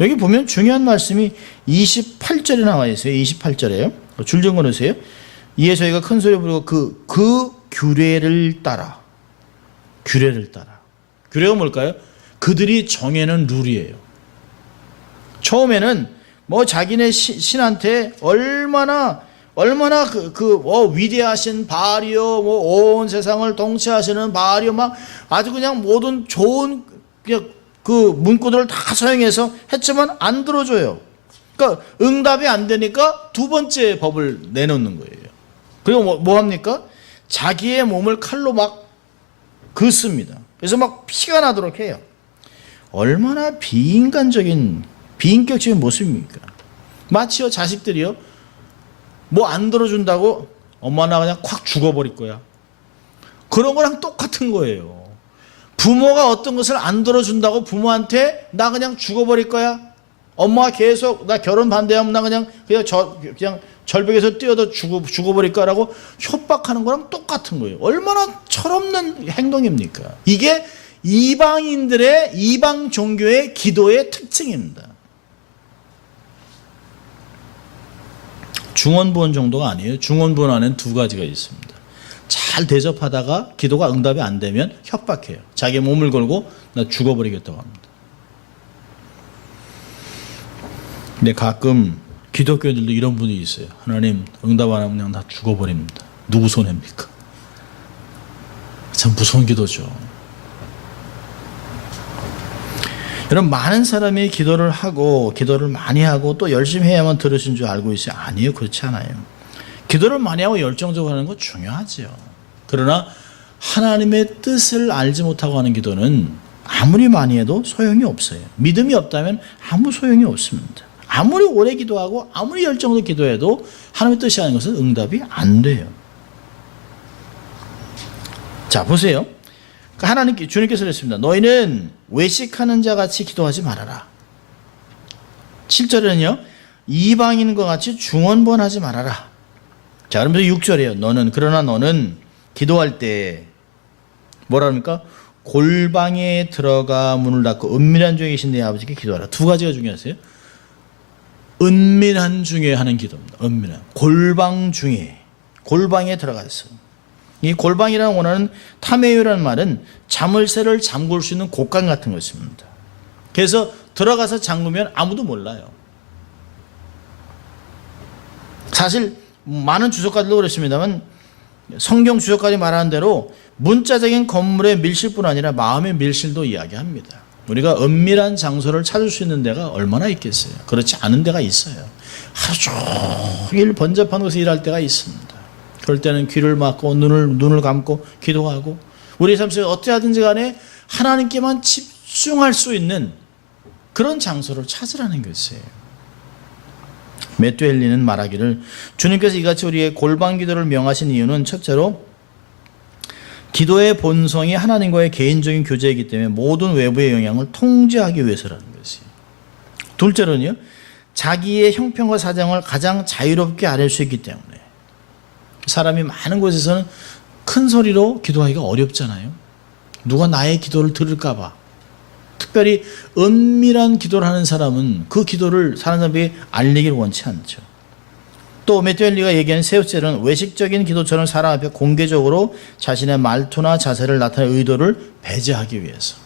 여기 보면 중요한 말씀이 28절에 나와 있어요. 28절에요. 줄 좀 걸으세요. 이에 저희가 큰 소리 부르고 그 규례를 따라. 규례가 뭘까요? 그들이 정해놓은 룰이에요. 처음에는 뭐 자기네 신한테 얼마나 위대하신 바알이요, 뭐 온 세상을 통치하시는 바알이요, 막 아주 그냥 모든 좋은 그 문구들을 다 사용해서 했지만 안 들어줘요. 그러니까 응답이 안 되니까 두 번째 법을 내놓는 거예요. 그리고 뭐 합니까? 자기의 몸을 칼로 막 긋습니다. 그래서 막 피가 나도록 해요. 얼마나 비인격적인 모습입니까? 마치요 자식들이요 뭐 안 들어준다고 엄마 나 그냥 콱 죽어버릴 거야. 그런 거랑 똑같은 거예요. 부모가 어떤 것을 안 들어준다고 부모한테 나 그냥 죽어버릴 거야. 엄마가 계속 나 결혼 반대하면 나 그냥 절벽에서 뛰어서 죽어버릴 거라고 협박하는 거랑 똑같은 거예요. 얼마나 철없는 행동입니까? 이게 이방 종교의 기도의 특징입니다. 중언부언 정도가 아니에요. 중언부언 안에는 두 가지가 있습니다. 잘 대접하다가 기도가 응답이 안 되면 협박해요. 자기 몸을 걸고 나 죽어버리겠다고 합니다. 근데 가끔 기독교인들도 이런 분이 있어요. 하나님 응답 안 하면 그냥 다 죽어버립니다. 누구 손해입니까? 참 무서운 기도죠. 여러분 많은 사람이 기도를 많이 하고 또 열심히 해야만 들으신 줄 알고 있어요. 아니에요. 그렇지 않아요. 기도를 많이 하고 열정적으로 하는 거 중요하죠. 그러나 하나님의 뜻을 알지 못하고 하는 기도는 아무리 많이 해도 소용이 없어요. 믿음이 없다면 아무 소용이 없습니다. 아무리 오래 기도하고 아무리 열정으로 기도해도 하나님의 뜻이 아닌 것은 응답이 안 돼요. 자 보세요. 주님께서 그랬습니다. 너희는 외식하는 자 같이 기도하지 말아라. 7절에는요. 이방인과 같이 중언부언하지 말아라. 자 그러면서 6절이에요. 그러나 너는 기도할 때 뭐라 합니까? 골방에 들어가 문을 닫고 은밀한 중에 계신 내 아버지께 기도하라. 두 가지가 중요하세요. 은밀한 중에 하는 기도입니다. 은밀한. 골방 중에. 골방에 들어가서. 이 골방이라는 원어는 타메유라는 말은 자물쇠를 잠글 수 있는 곳간 같은 것입니다. 그래서 들어가서 잠그면 아무도 몰라요. 사실 많은 주석가들도 그렇습니다만 성경 주석가들이 말하는 대로 문자적인 건물의 밀실뿐 아니라 마음의 밀실도 이야기합니다. 우리가 은밀한 장소를 찾을 수 있는 데가 얼마나 있겠어요. 그렇지 않은 데가 있어요. 하루 종일 번잡한 곳에 일할 때가 있습니다. 그럴 때는 귀를 막고 눈을 감고 기도하고 우리 삶 속에 어찌하든지 간에 하나님께만 집중할 수 있는 그런 장소를 찾으라는 것이에요. 매튜 헨리는 말하기를 주님께서 이같이 우리의 골방 기도를 명하신 이유는 첫째로 기도의 본성이 하나님과의 개인적인 교제이기 때문에 모든 외부의 영향을 통제하기 위해서라는 것이에요. 둘째로는요, 자기의 형편과 사정을 가장 자유롭게 아뢰 수 있기 때문에 사람이 많은 곳에서는 큰 소리로 기도하기가 어렵잖아요. 누가 나의 기도를 들을까 봐. 특별히 은밀한 기도를 하는 사람은 그 기도를 사람들에게 알리기를 원치 않죠. 또 매튜 헨리가 얘기하는 세 번째는 외식적인 기도처럼 사람 앞에 공개적으로 자신의 말투나 자세를 나타낼 의도를 배제하기 위해서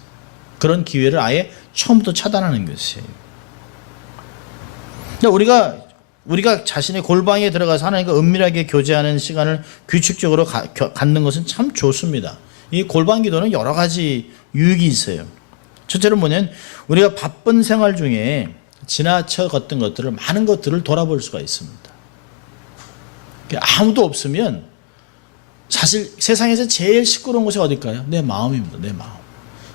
그런 기회를 아예 처음부터 차단하는 것이에요. 우리가 자신의 골방에 들어가서 하나님과 은밀하게 교제하는 시간을 규칙적으로 갖는 것은 참 좋습니다. 이 골방 기도는 여러 가지 유익이 있어요. 첫째로 뭐냐면 우리가 바쁜 생활 중에 지나쳐 걷던 것들을 많은 것들을 돌아볼 수가 있습니다. 아무도 없으면 사실 세상에서 제일 시끄러운 곳이 어딜까요? 내 마음입니다. 내 마음.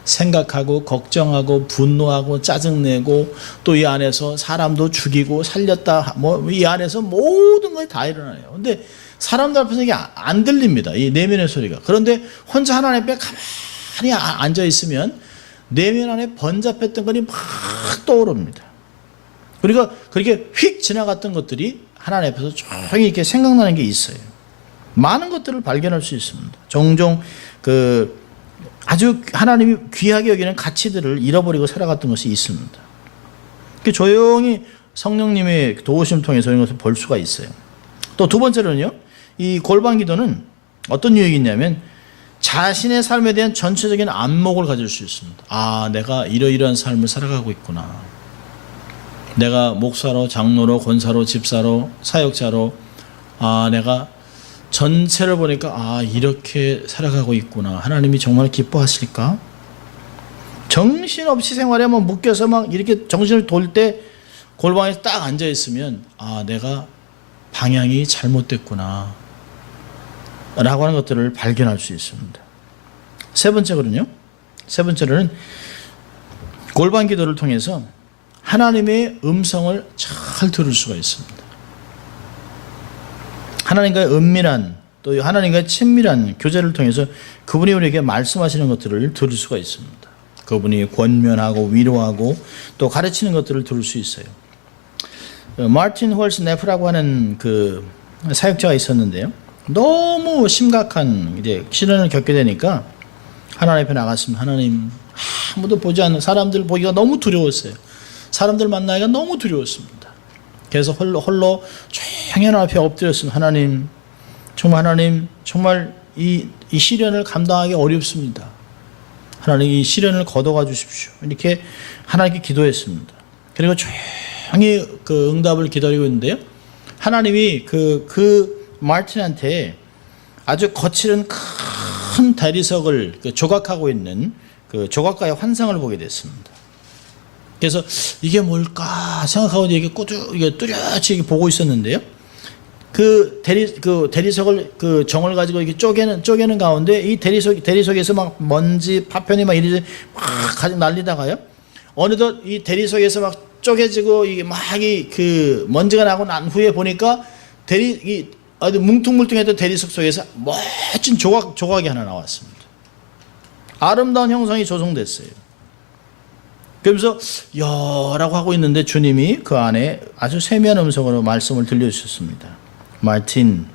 생각하고 걱정하고 분노하고 짜증내고 또 이 안에서 사람도 죽이고 살렸다 뭐 이 안에서 모든 것이 다 일어나요. 근데 사람들 앞에서 이게 안 들립니다. 이 내면의 소리가. 그런데 혼자 하나님 앞에 가만히 앉아 있으면 내면 안에 번잡했던 것이 막 떠오릅니다. 우리가 그렇게 휙 지나갔던 것들이 하나님 앞에서 조용히 이렇게 생각나는 게 있어요. 많은 것들을 발견할 수 있습니다. 종종 아주 하나님이 귀하게 여기는 가치들을 잃어버리고 살아갔던 것이 있습니다. 조용히 성령님의 도우심을 통해서 이런 것을 볼 수가 있어요. 또 두 번째로는요, 이 골방 기도는 어떤 유익이 있냐면 자신의 삶에 대한 전체적인 안목을 가질 수 있습니다. 아, 내가 이러이러한 삶을 살아가고 있구나. 내가 목사로, 장로로, 권사로, 집사로, 사역자로 내가 전체를 보니까 이렇게 살아가고 있구나. 하나님이 정말 기뻐하실까? 정신없이 생활에 묶여서 막 이렇게 정신을 돌 때 골방에 딱 앉아 있으면 내가 방향이 잘못됐구나 라고 하는 것들을 발견할 수 있습니다. 세 번째로는 골방 기도를 통해서 하나님의 음성을 잘 들을 수가 있습니다. 하나님과의 은밀한 또 하나님과의 친밀한 교제를 통해서 그분이 우리에게 말씀하시는 것들을 들을 수가 있습니다. 그분이 권면하고 위로하고 또 가르치는 것들을 들을 수 있어요. 마틴 홀스 네프라고 하는 그 사역자가 있었는데요. 너무 심각한 이제 시련을 겪게 되니까 하나님 앞에 나갔습니다. 하나님, 아무도 보지 않는 사람들 보기가 너무 두려웠어요. 사람들 만나기가 너무 두려웠습니다. 그래서 홀로 조용히 하나님 앞에 엎드렸습니다. 하나님 정말 이 시련을 감당하기 어렵습니다. 하나님 이 시련을 걷어가 주십시오. 이렇게 하나님께 기도했습니다. 그리고 조용히 그 응답을 기다리고 있는데요. 하나님이 그 마틴한테 아주 거칠은 큰 대리석을 조각하고 있는 그 조각가의 환상을 보게 됐습니다. 그래서 이게 뭘까 생각하고 이게 뚜렷이 보고 있었는데요. 그 대리석을 그 정을 가지고 이렇게 쪼개는 가운데 이 대리석에서 막 먼지 파편이 막 이리저리 막 날리다가요. 어느덧 이 대리석에서 막 쪼개지고 이게 막 그 먼지가 나고 난 후에 보니까 아주 뭉퉁뭉퉁했던 대리석 속에서 멋진 조각이 하나 나왔습니다. 아름다운 형상이 조성됐어요. 그러면서 라고 하고 있는데 주님이 그 안에 아주 세미한 음성으로 말씀을 들려주셨습니다. 마틴,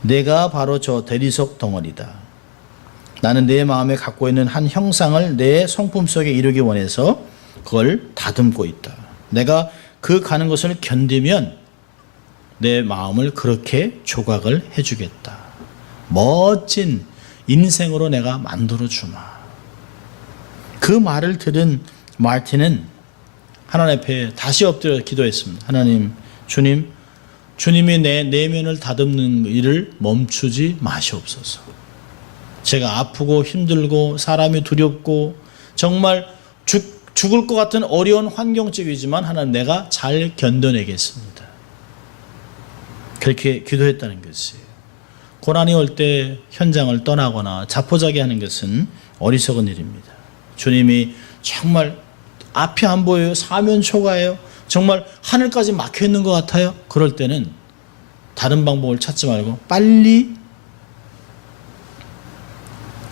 내가 바로 저 대리석 덩어리다. 나는 내 마음에 갖고 있는 한 형상을 내 성품 속에 이루기 원해서 그걸 다듬고 있다. 내가 그 가는 것을 견디면 내 마음을 그렇게 조각을 해주겠다. 멋진 인생으로 내가 만들어주마. 그 말을 들은 마틴은 하나님 앞에 다시 엎드려 기도했습니다. 하나님, 주님이 내 내면을 다듬는 일을 멈추지 마시옵소서. 제가 아프고 힘들고 사람이 두렵고 정말 죽을 것 같은 어려운 환경적이지만 하나님, 내가 잘 견뎌내겠습니다. 그렇게 기도했다는 것이에요. 고난이 올 때 현장을 떠나거나 자포자기하는 것은 어리석은 일입니다. 주님이 정말 앞이 안 보여요. 사면초가예요. 정말 하늘까지 막혀 있는 것 같아요. 그럴 때는 다른 방법을 찾지 말고 빨리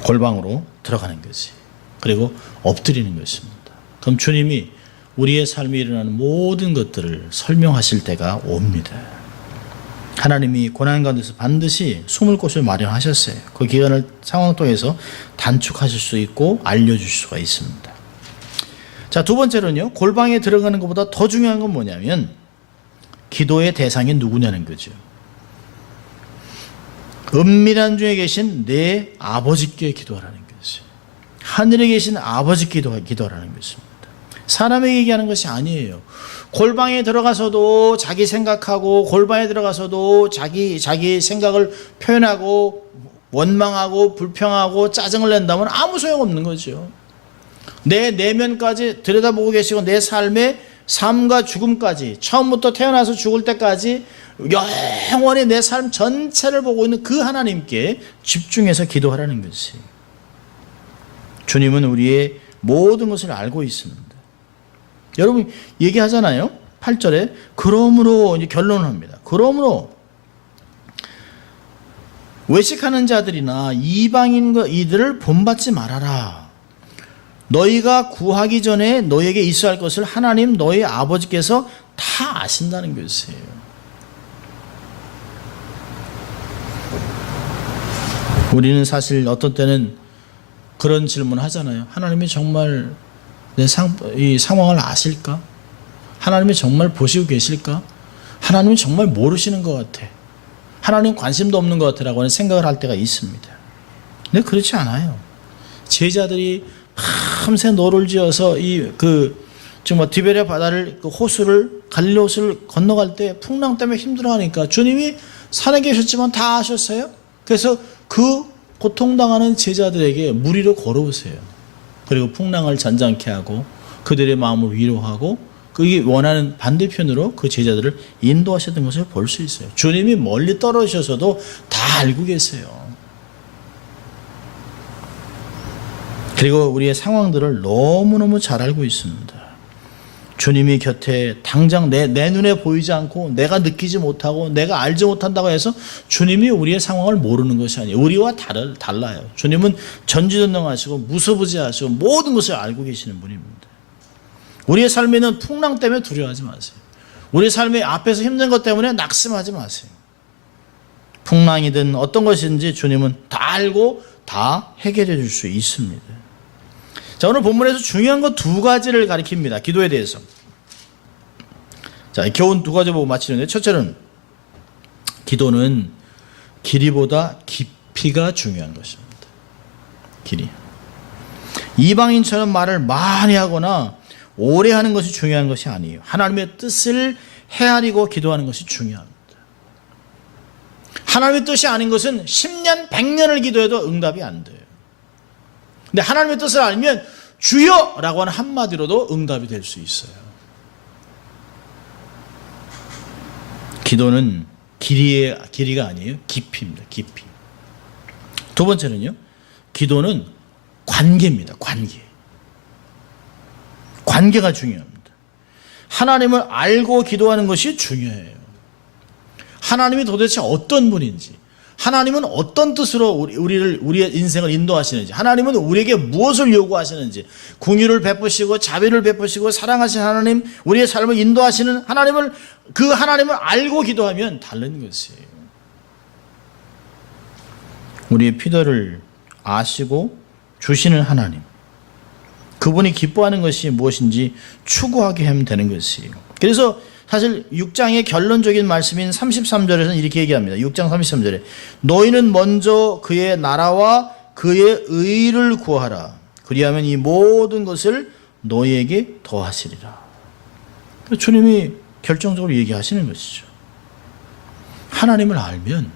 골방으로 들어가는 것이, 그리고 엎드리는 것입니다. 그럼 주님이 우리의 삶에 일어나는 모든 것들을 설명하실 때가 옵니다. 하나님이 고난 가운데서 반드시 숨을 곳을 마련하셨어요. 그 기간을 상황 통해서 단축하실 수 있고 알려주실 수가 있습니다. 자, 두 번째로는요, 골방에 들어가는 것보다 더 중요한 건 뭐냐면 기도의 대상이 누구냐는 거죠. 은밀한 중에 계신 내 아버지께 기도하라는 것이, 하늘에 계신 아버지께 기도하라는 것입니다. 사람에게 얘기하는 것이 아니에요. 골방에 들어가서도 자기 생각하고, 골방에 들어가서도 자기 생각을 표현하고, 원망하고 불평하고 짜증을 낸다면 아무 소용없는 거죠. 내 내면까지 들여다보고 계시고, 내 삶의 삶과 죽음까지, 처음부터 태어나서 죽을 때까지 영원히 내 삶 전체를 보고 있는 그 하나님께 집중해서 기도하라는 것이, 주님은 우리의 모든 것을 알고 있습니다. 여러분 얘기하잖아요. 8절에 그러므로 이제 결론을 합니다. 그러므로 외식하는 자들이나 이방인과 이들을 본받지 말아라. 너희가 구하기 전에 너희에게 있어야 할 것을 하나님 너희 아버지께서 다 아신다는 것이에요. 우리는 사실 어떤 때는 그런 질문을 하잖아요. 하나님이 정말 이 상황을 아실까? 하나님이 정말 보시고 계실까? 하나님이 정말 모르시는 것 같아. 하나님 관심도 없는 것 같아라고 하는 생각을 할 때가 있습니다. 근데 그렇지 않아요. 제자들이 밤새 노를 지어서 정말 디베랴 바다를, 그 호수를, 갈릴리 호수를 건너갈 때 풍랑 때문에 힘들어하니까 주님이 산에 계셨지만 다 아셨어요. 그래서 그 고통당하는 제자들에게 물 위로 걸어오세요. 그리고 풍랑을 잔잔케 하고 그들의 마음을 위로하고, 그게 원하는 반대편으로 그 제자들을 인도하셨던 것을 볼 수 있어요. 주님이 멀리 떨어지셔서도 다 알고 계세요. 그리고 우리의 상황들을 너무너무 잘 알고 있습니다. 주님이 곁에 당장 내 눈에 보이지 않고 내가 느끼지 못하고 내가 알지 못한다고 해서 주님이 우리의 상황을 모르는 것이 아니에요. 우리와 달라요. 주님은 전지전능하시고 무소부지하시고 모든 것을 알고 계시는 분입니다. 우리의 삶에는 풍랑 때문에 두려워하지 마세요. 우리의 삶의 앞에서 힘든 것 때문에 낙심하지 마세요. 풍랑이든 어떤 것인지 주님은 다 알고 다 해결해 줄 수 있습니다. 자, 오늘 본문에서 중요한 것 두 가지를 가리킵니다. 기도에 대해서. 자, 교훈 두 가지 보고 마치는데, 첫째는 기도는 길이보다 깊이가 중요한 것입니다. 길이. 이방인처럼 말을 많이 하거나 오래 하는 것이 중요한 것이 아니에요. 하나님의 뜻을 헤아리고 기도하는 것이 중요합니다. 하나님의 뜻이 아닌 것은 10년, 100년을 기도해도 응답이 안 돼요. 근데 하나님의 뜻을 알면 주여! 라고 하는 한마디로도 응답이 될 수 있어요. 기도는 길이가 아니에요. 깊이입니다. 깊이. 두 번째는요, 기도는 관계입니다. 관계가 중요합니다. 하나님을 알고 기도하는 것이 중요해요. 하나님이 도대체 어떤 분인지, 하나님은 어떤 뜻으로 우리의 인생을 인도하시는지, 하나님은 우리에게 무엇을 요구하시는지, 긍휼을 베푸시고 자비를 베푸시고 사랑하시는 하나님, 우리의 삶을 인도하시는 하나님을, 그 하나님을 알고 기도하면 다른 것이에요. 우리의 필요를 아시고 주시는 하나님, 그분이 기뻐하는 것이 무엇인지 추구하게 하면 되는 것이에요. 그래서 사실 6장의 결론적인 말씀인 33절에서는 이렇게 얘기합니다. 6장 33절에 너희는 먼저 그의 나라와 그의 의를 구하라. 그리하면 이 모든 것을 너희에게 더하시리라. 주님이 결정적으로 얘기하시는 것이죠. 하나님을 알면,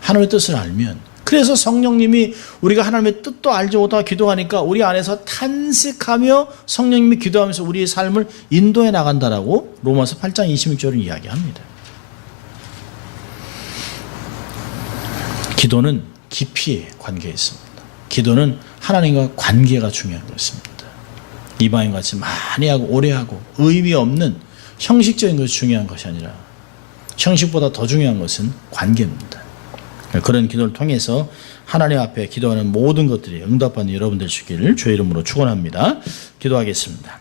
하나님의 뜻을 알면, 그래서 성령님이 우리가 하나님의 뜻도 알지 못하고 기도하니까 우리 안에서 탄식하며 성령님이 기도하면서 우리의 삶을 인도해 나간다라고 로마서 8장 26절은 이야기합니다. 기도는 깊이에 관계에 있습니다. 기도는 하나님과 관계가 중요한 것입니다. 이방인같이 많이 하고 오래 하고 의미 없는 형식적인 것이 중요한 것이 아니라 형식보다 더 중요한 것은 관계입니다. 그런 기도를 통해서 하나님 앞에 기도하는 모든 것들이 응답받는 여러분들 되시기를 주의 이름으로 축원합니다. 기도하겠습니다.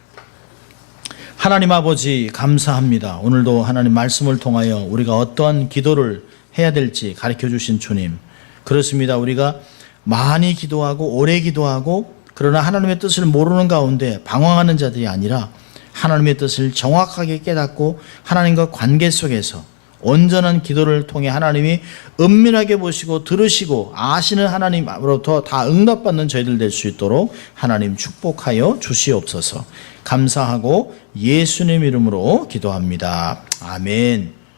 하나님 아버지 감사합니다. 오늘도 하나님 말씀을 통하여 우리가 어떠한 기도를 해야 될지 가르쳐 주신 주님, 그렇습니다. 우리가 많이 기도하고 오래 기도하고 그러나 하나님의 뜻을 모르는 가운데 방황하는 자들이 아니라 하나님의 뜻을 정확하게 깨닫고 하나님과 관계 속에서 온전한 기도를 통해 하나님이 은밀하게 보시고 들으시고 아시는 하나님으로부터 다 응답받는 저희들 될 수 있도록 하나님 축복하여 주시옵소서. 감사하고 예수님 이름으로 기도합니다. 아멘.